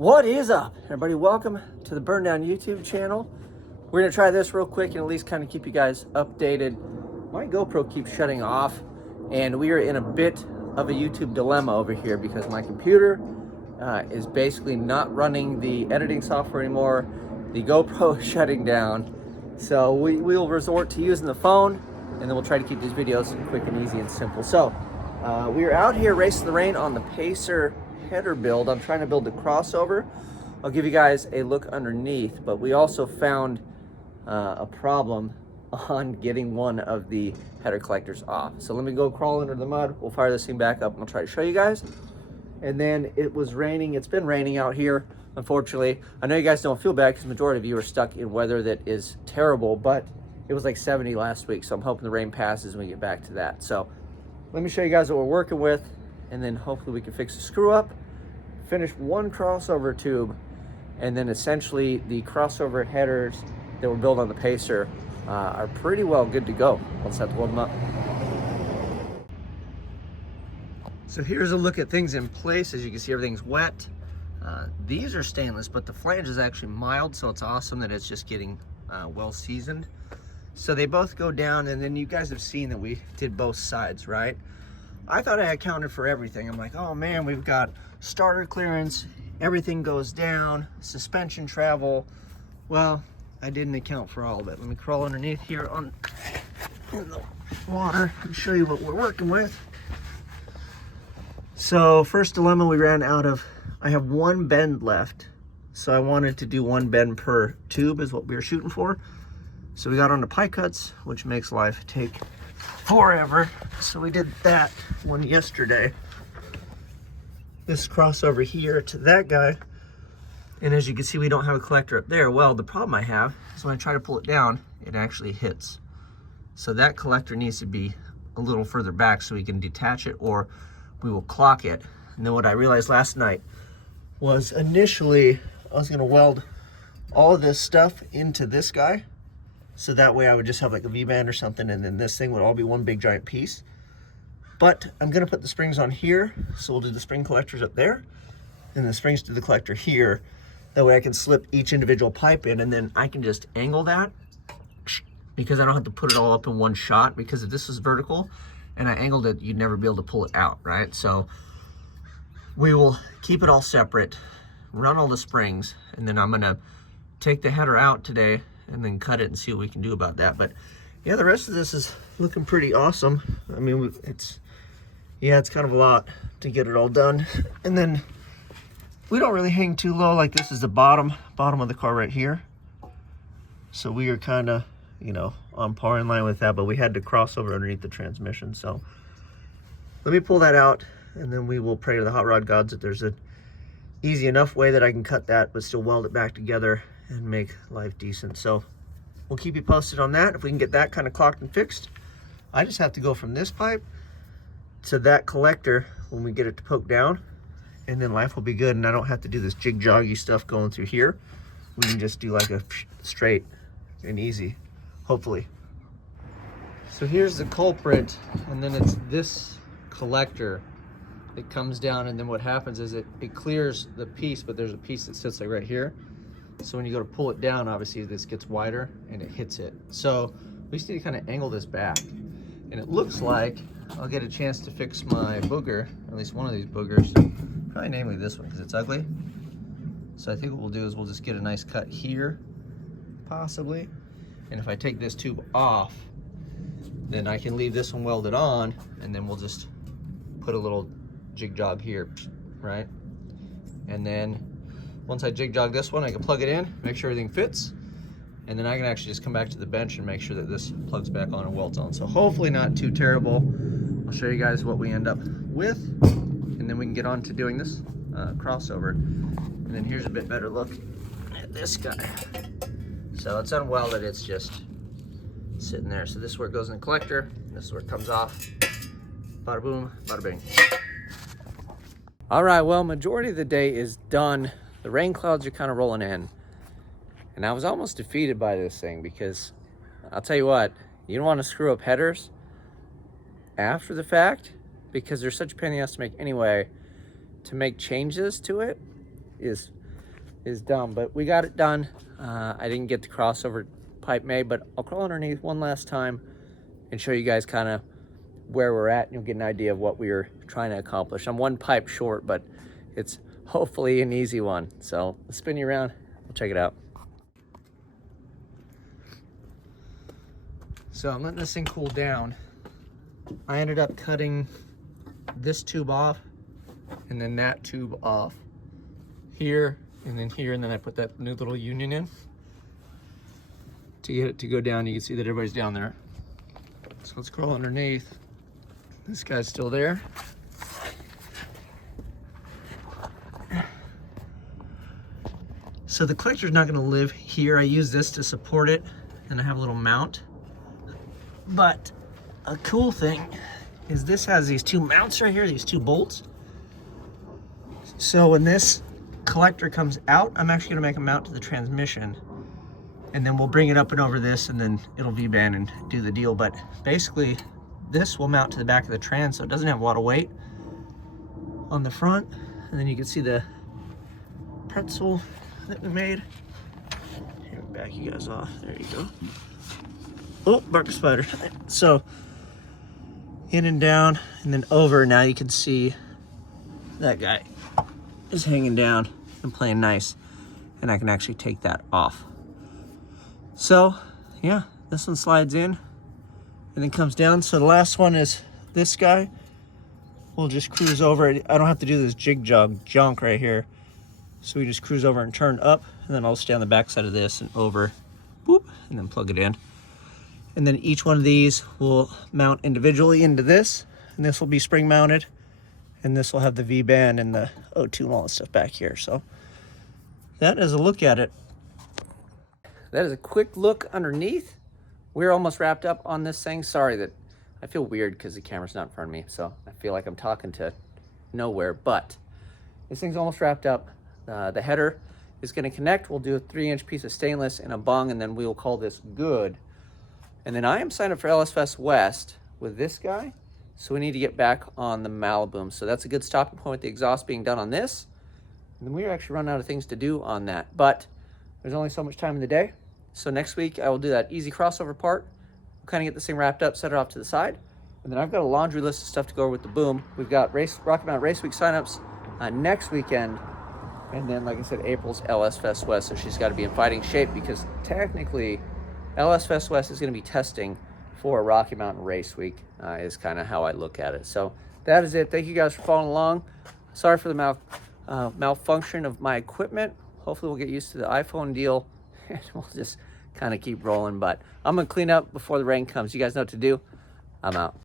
What is up, everybody? Welcome to the Burndown YouTube channel. We're gonna try this real quick and at least kind of keep you guys updated. My GoPro keeps shutting off and we are in a bit of a YouTube dilemma over here because my computer is basically not running the editing software anymore. The GoPro is shutting down. So we'll resort to using the phone and then we'll try to keep these videos quick and easy and simple. So we are out here racing the rain on the Pacer header build. I'm trying to build the crossover. I'll give you guys a look underneath, but we also found a problem on getting one of the header collectors off. So let me go crawl under the mud. We'll fire this thing back up and I'll try to show you guys. And then it was raining. It's been raining out here, unfortunately. I know you guys don't feel bad because the majority of you are stuck in weather that is terrible, but it was like 70 last week. So I'm hoping the rain passes and we get back to that. So let me show you guys what we're working with, and then hopefully we can fix the screw up, finish one crossover tube, and then essentially the crossover headers that were built on the Pacer are pretty well good to go. I'll just have to weld them up. So here's a look at things in place. As you can see, everything's wet. These are stainless, but the flange is actually mild, so it's awesome that it's just getting well seasoned. So they both go down, and then you guys have seen that we did both sides, right? I thought I accounted for everything. I'm like, oh man, we've got starter clearance, everything goes down, suspension travel. Well, I didn't account for all of it. Let me crawl underneath here in the water and show you what we're working with. So first dilemma we ran out of, I have one bend left. So I wanted to do one bend per tube is what we were shooting for. So we got on the pie cuts, which makes life take forever. So we did that one yesterday. This crossover here to that guy. And as you can see, we don't have a collector up there. Well, the problem I have is when I try to pull it down, it actually hits. So that collector needs to be a little further back so we can detach it, or we will clock it. And then what I realized last night was initially I was gonna weld all of this stuff into this guy. So that way I would just have like a V-band or something, and then this thing would all be one big giant piece. But I'm gonna put the springs on here. So we'll do the spring collectors up there and the springs to the collector here. That way I can slip each individual pipe in, and then I can just angle that because I don't have to put it all up in one shot, because if this is vertical and I angled it, you'd never be able to pull it out, right? So we will keep it all separate, run all the springs, and then I'm gonna take the header out today and then cut it and see what we can do about that. But yeah, the rest of this is looking pretty awesome. I mean, it's kind of a lot to get it all done. And then we don't really hang too low. Like this is the bottom of the car right here. So we are kind of, you know, on par in line with that, but we had to cross over underneath the transmission. So let me pull that out, and then we will pray to the hot rod gods that there's an easy enough way that I can cut that but still weld it back together and make life decent. So we'll keep you posted on that. If we can get that kind of clocked and fixed, I just have to go from this pipe to that collector when we get it to poke down, and then life will be good, and I don't have to do this jig-joggy stuff going through here. We can just do like a straight and easy, hopefully. So here's the culprit, and then it's this collector. It comes down, and then what happens is it clears the piece, but there's a piece that sits like right here. So when you go to pull it down, obviously this gets wider and it hits it. So we just need to kind of angle this back. And it looks like I'll get a chance to fix my booger, at least one of these boogers. Probably namely this one because it's ugly. So I think what we'll do is we'll just get a nice cut here, possibly. And if I take this tube off, then I can leave this one welded on, and then we'll just put a little jig jog here, right? And then once I jig jog this one, I can plug it in, make sure everything fits, and then I can actually just come back to the bench and make sure that this plugs back on and welds on. So hopefully not too terrible. I'll show you guys what we end up with, and then we can get on to doing this crossover. And then here's a bit better look at this guy. So it's unwelded, it's just sitting there. So this is where it goes in the collector, this is where it comes off. Bada boom, bada bing. All right, well, majority of the day is done. The rain clouds are kind of rolling in, and I was almost defeated by this thing because I'll tell you what, you don't want to screw up headers after the fact because they're such a pain in the ass to make anyway. To make changes to it is is dumb, but we got it done. I didn't get the crossover pipe made, but I'll crawl underneath one last time and show you guys kind of where we're at, and you'll get an idea of what we were trying to accomplish. I'm one pipe short, but it's hopefully an easy one. So let's spin you around, we'll check it out. So I'm letting this thing cool down. I ended up cutting this tube off and then that tube off here and then here, and then I put that new little union in to get it to go down. You can see that everybody's down there. So let's crawl underneath. This guy's still there. So the collector's not gonna live here. I use this to support it, and I have a little mount. But a cool thing is this has these two mounts right here, these two bolts. So when this collector comes out, I'm actually gonna make a mount to the transmission, and then we'll bring it up and over this, and then it'll V-band and do the deal. But basically, this will mount to the back of the trans, so it doesn't have a lot of weight on the front. And then you can see the pretzel that we made. Here, back you guys off. There you go. Oh, bark a spider. So in and down and then over. Now you can see that guy is hanging down and playing nice, and I can actually take that off. So yeah, this one slides in and then comes down. So the last one is this guy. We'll just cruise over it. I don't have to do this jig jog junk right here. So we just cruise over and turn up, and then I'll stay on the back side of this and over, boop, and then plug it in. And then each one of these will mount individually into this, and this will be spring mounted, and this will have the V-band and the O2 and all that stuff back here. So that is a look at it. That is a quick look underneath. We're almost wrapped up on this thing. Sorry that I feel weird because the camera's not in front of me, so I feel like I'm talking to nowhere, but this thing's almost wrapped up. The header is going to connect. We'll do a 3-inch piece of stainless and a bung, and then we will call this good. And then I am signed up for LS Fest West with this guy, so we need to get back on the Malibu. So that's a good stopping point with the exhaust being done on this. And then we're actually running out of things to do on that, but there's only so much time in the day. So next week I will do that easy crossover part. We'll kind of get this thing wrapped up, set it off to the side. And then I've got a laundry list of stuff to go over with the boom. We've got Rocky Mountain Race Week signups next weekend. And then, like I said, April's LS Fest West, so she's got to be in fighting shape, because technically LS Fest West is going to be testing for Rocky Mountain Race Week, is kind of how I look at it. So that is it. Thank you guys for following along. Sorry for the malfunction of my equipment. Hopefully we'll get used to the iPhone deal, and we'll just kind of keep rolling. But I'm going to clean up before the rain comes. You guys know what to do. I'm out.